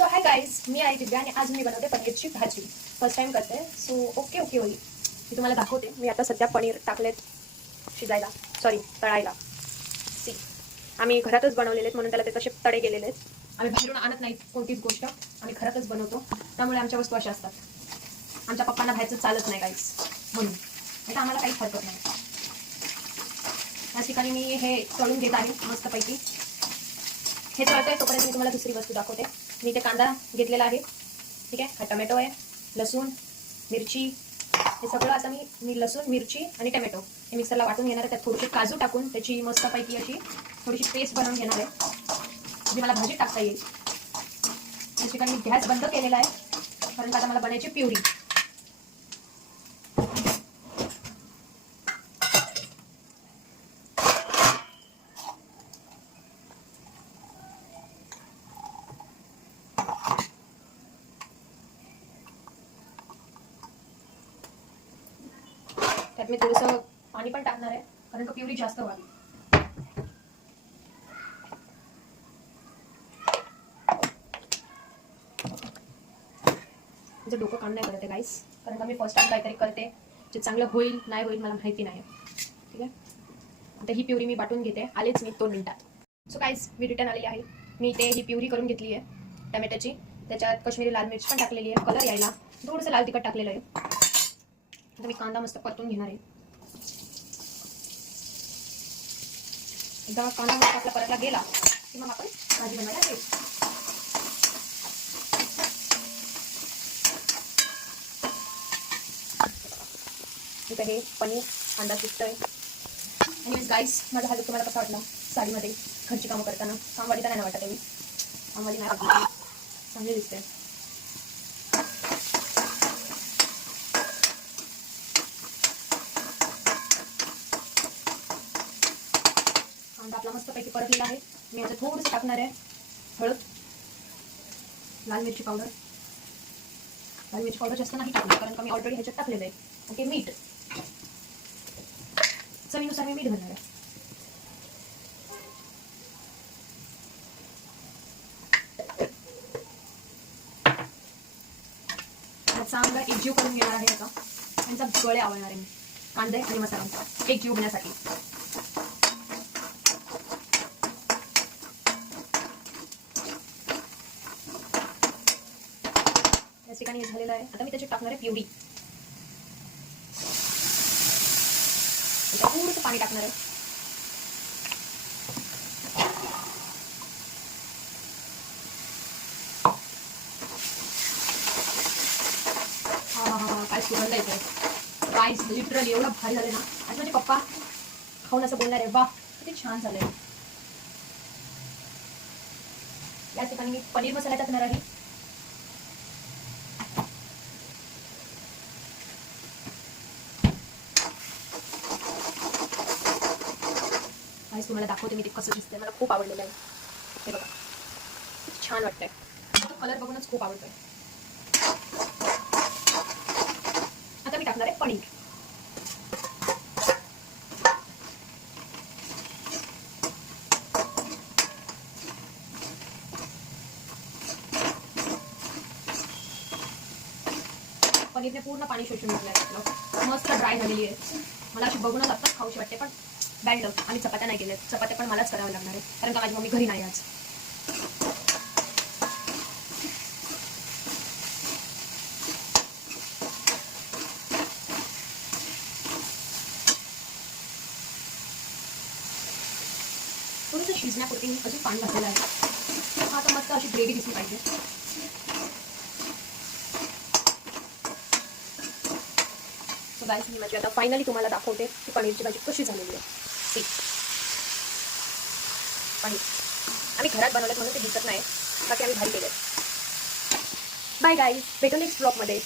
So hi guys, मी आहे दिव्या आणि आज मी बनवते पनीरची भाजी. फर्स्ट टाइम करते. सो ओके होईल. मी तुम्हाला दाखवते. मी आता सध्या पनीर टाकलेत शिजायला, सॉरी तळायला. सी आम्ही घरातच बनवलेले आहेत म्हणून त्याला ते तसे तळे गेलेले आहेत. आम्ही बाहेरून आणत नाही कोणतीच गोष्ट, आम्ही घरातच बनवतो. त्यामुळे आमच्या वस्तू अशा असतात. आमच्या पप्पांना बाहेरचं चालत नाही गाईज, म्हणून नाही तर आम्हाला काहीच हरकत नाही. या ठिकाणी मी हे तळून घेत आहे मस्तपैकी. हे तळतंय तोपर्यंत मी तुम्हाला दुसरी वस्तू दाखवते. मी ते कांदा घेतलेला आहे, ठीक आहे. हा टमॅटो आहे, लसूण, मिरची, हे सगळं आता मी लसूण, मिरची आणि टमॅटो हे मिक्सरला वाटून घेणार आहे. त्यात थोडेसे काजू टाकून त्याची मस्तपैकी अशी थोडीशी पेस्ट बनवून घेणार आहे, जी मला भाजीत टाकता येईल. या ठिकाणी मी गॅस बंद केलेला आहे कारण आता मला बनायची प्युरी. त्यात मी थोडंसं पाणी पण टाकणार आहे कारण का प्युरी जास्त व्हावी. माझं डोकं काम नाही करत आहे गाईस, कारण का मी फर्स्ट टाइम काहीतरी करते. जे चांगलं होईल नाही होईल मला माहिती नाही, ठीक आहे. आता ही प्युरी मी वाटून घेते, आलेच मी 2 मिनिटात. सो गाईस, मी रिटर्न आलेली आहे. मी ही प्युरी करून घेतली आहे टमॅटोची. त्याच्यात कश्मीरी लाल मिर्च पण टाकलेली आहे कलर यायला. थोडंसं लाल तिखट टाकलेलं आहे. आता मी कांदा मस्त परतून घेणार आहे. एकदा कांदा मस्त आपला परतला गेला की मग आपण भाजी बनवायला घेऊ. इथं हे पनीर कांदा शिजतोय. आणि गाईस, माझा हा लुक तुम्हाला कसा वाटला साडीमध्ये घरची कामं करताना? कामवाली तर नाही वाटत आहे, मी कामवाली नाही वाटत, चांगली दिसते. कांदा आपला मस्तपैकी परतलेला आहे. मी आता थोडंसं टाकणार आहे हळद, लाल मिरची पावडर. लाल मिरची पावडर जास्त नाही टाकली कारण का मी ऑलरेडी ह्याच्यात टाकलेलं आहे. ओके, मीठ चवीनुसार मी मीठ घालणार आहे. चांगला एकजीव करून घेणार आहे. आता त्यांचा गळे आवडणार आहे मी कांदे आणि मसाला एकजीव होण्यासाठी. या ठिकाणी हे झालेलं आहे. आता मी त्याच्यात टाकणार आहे प्युरी. थोडंसं पाणी टाकणार आहे. काय सुगंध येतोय गाईस, लिटरली एवढं भारी झालं ना. आज माझे पप्पा खाऊन असं बोलणार आहे, वा किती छान झालंय. या ठिकाणी मी पनीर मसाला टाकणार आहे. गाईस, तुम्हाला दाखवते मी ते कसं दिसतंय. मला खूप आवडलेलं आहे. हे बघा किती छान वाटतंय. कलर बघूनच खूप आवडतोय. आता मी टाकणार आहे पनीर. पनीरने पूर्ण पाणी शोषून घेतलंय आपलं. मस्त ड्राय झालेली आहे. मला अशी बघूनच आत्ताच खाऊशी वाटते, पण बॅड लक आम्ही चपात्या नाही केल्या. चपात्या पण मलाच कराव्या लागणार आहे कारण का माझी मम्मी घरी नाही आज. थोडंसं शिजण्यापुरती मी अजून पाणी घातलेलं आहे. हा आता मस्त अशी ग्रेव्ही दिसली पाहिजे. सो गाईस, मी माझी आता फायनली तुम्हाला दाखवते की पनीरची भाजी कशी झालेली आहे. सी पनीर आम्ही घरात बनवलं म्हणून ते दिसत नाही, बाकी आम्ही भारी केले. बाय गाईस, भेटू नेक्स्ट ब्लॉगमध्ये.